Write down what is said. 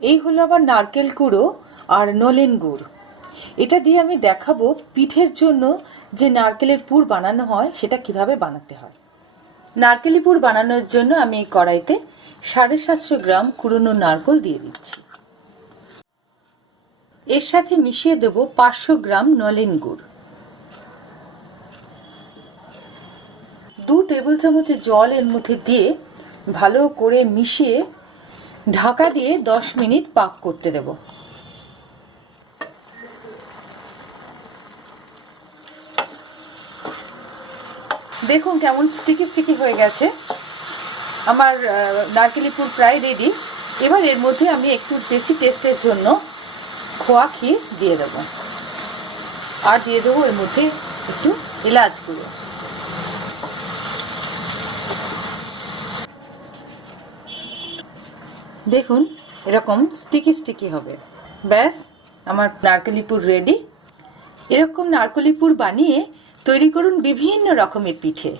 এই হলো আবার নারকেল কুড়ো আর নলেন গুড়। এটা দিয়ে আমি দেখাবো পিঠের জন্য যে নারকেলের পুর বানানো হয় সেটা কিভাবে বানাতে হয়। নারকেলি পুর বানানোর জন্য আমি এই কড়াইতে 750 গ্রাম কুড়োনো নারকেল দিয়ে দিচ্ছি। এর সাথে মিশিয়ে দেব 500 গ্রাম নলেন গুড়, 2 টেবিল চামচ জল এর মধ্যে দিয়ে ভালো করে মিশিয়ে ঢাকা দিয়ে 10 মিনিট পাক করতে দেব। দেখুন কেমন স্টিকি স্টিকি হয়ে গেছে। আমার নারকেলি পুর প্রায় রেডি। এবার এর মধ্যে আমি একটু বেশি টেস্টের জন্য খোয়া ক্ষীর দিয়ে দেবো, আর দিয়ে দেবো এর মধ্যে একটু এলাচ গুঁড়ো। দেখুন এরকম স্টিকি স্টিকি হবে। ব্যাস, আমার নারকেলি পুর রেডি। এরকম নারকেলি পুর বানিয়ে তৈরি করুন বিভিন্ন রকমের পিঠে।